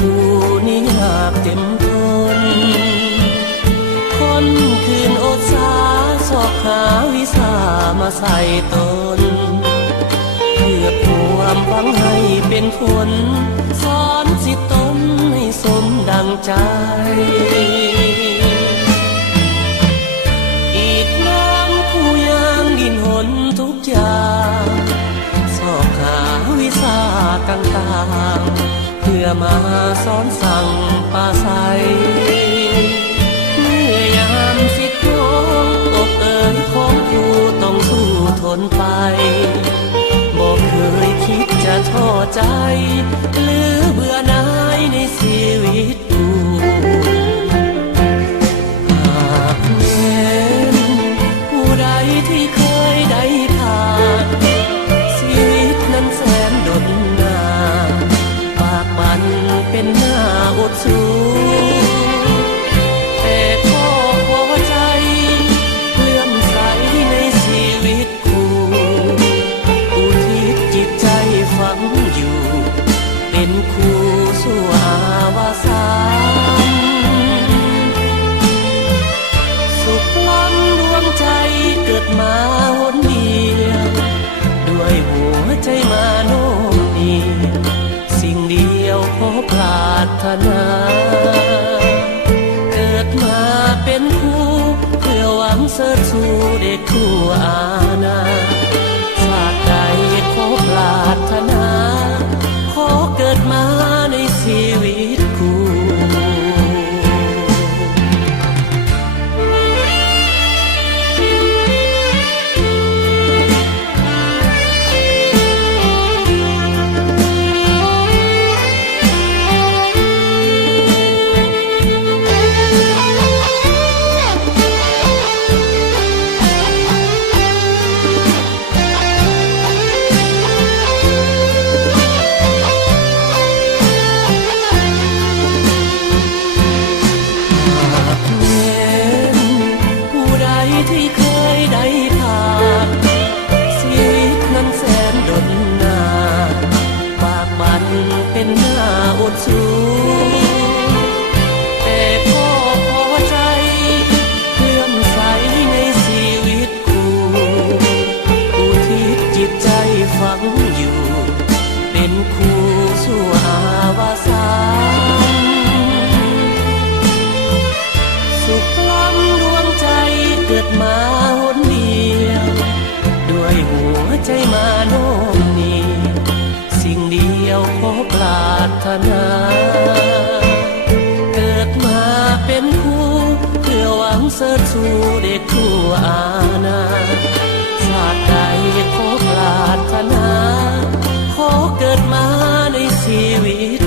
รูนี่ยากเต็มทนคนคืนอดสาสอบหาวิชามาใส่ตนเพื่อความหวังให้เป็นผลสอนสิตนให้สมดังใจอีกน้ำผู้ยางดินหนทุกอย่างสอบหาวิชาต่างๆเพื่อมาสอนสั่งปาใสเมื่อยามสิทธิ์อกเอ๋ยของผู้ต้องสู้ทนไปบอกเคยคิดจะท้อใจหรือเบื่อหน่ายในชีวิตผู้หากแม้นผู้ใดที่เคยได้ผ่านชีวิตนั้นแสนดนหนาปากมันเป็นหน้าอดสู้แต่ก็พอใจเลื่อมใสในชีวิตคู่อุทิศจิตใจฝังอยู่เป็นคู่สู่อาวสานสุขล้ำดวงใจเกิดมาหนเดียวด้วยหัวใจมาโน้มเอียงสิ่งเดียวขอปรารถนาเกิดมาเป็นคู่เพื่อหวังเสริฐสู่เด็กทั่วอาณาชาติใดขอปรารถนาขอเกิดมาในชีวิตคู่ที่เคยได้ผ่านชีวิตนั้นแสนดนหนาปากมันเป็นหน้าอดสู้แต่ก็พอใจเลื่อมใสในชีวิตคู่อุทิศจิตใจฝังอยู่เป็นคู่สู่อาวสานสุขล้ำดวงใจเกิดมาหนเดียวด้วยหัวใจมาโน้มเนียงสิ่งเดียวขอปรารถนาเกิดมาเป็นคู่เพื่อหวังเสริฐสู่เด็กทั่วอาณาชาติใดขอปรารถนาขอเกิดมาในชีวิต